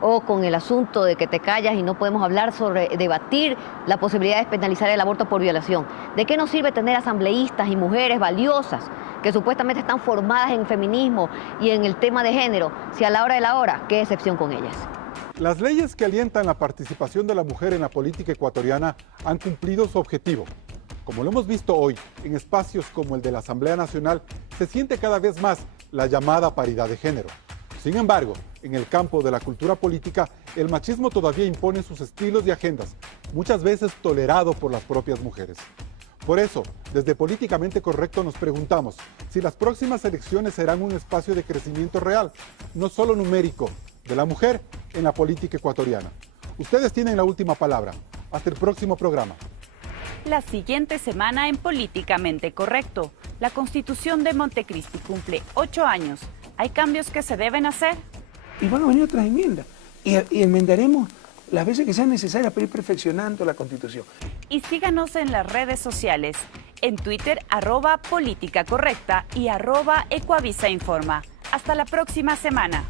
o con el asunto de que te callas y no podemos hablar sobre debatir la posibilidad de despenalizar el aborto por violación. ¿De qué nos sirve tener asambleístas y mujeres valiosas que supuestamente están formadas en feminismo y en el tema de género, si a la hora de la hora, qué excepción con ellas? Las leyes que alientan la participación de la mujer en la política ecuatoriana han cumplido su objetivo. Como lo hemos visto hoy, en espacios como el de la Asamblea Nacional, se siente cada vez más la llamada paridad de género. Sin embargo, en el campo de la cultura política, el machismo todavía impone sus estilos y agendas, muchas veces tolerado por las propias mujeres. Por eso, desde Políticamente Correcto nos preguntamos si las próximas elecciones serán un espacio de crecimiento real, no solo numérico, de la mujer en la política ecuatoriana. Ustedes tienen la última palabra. Hasta el próximo programa. La siguiente semana en Políticamente Correcto. La Constitución de Montecristi cumple 8 años. ¿Hay cambios que se deben hacer? Y van a venir otras enmiendas. Y enmendaremos las veces que sean necesarias para ir perfeccionando la Constitución. Y síganos en las redes sociales. En Twitter, @Política Correcta y @Ecuavisa Informa. Hasta la próxima semana.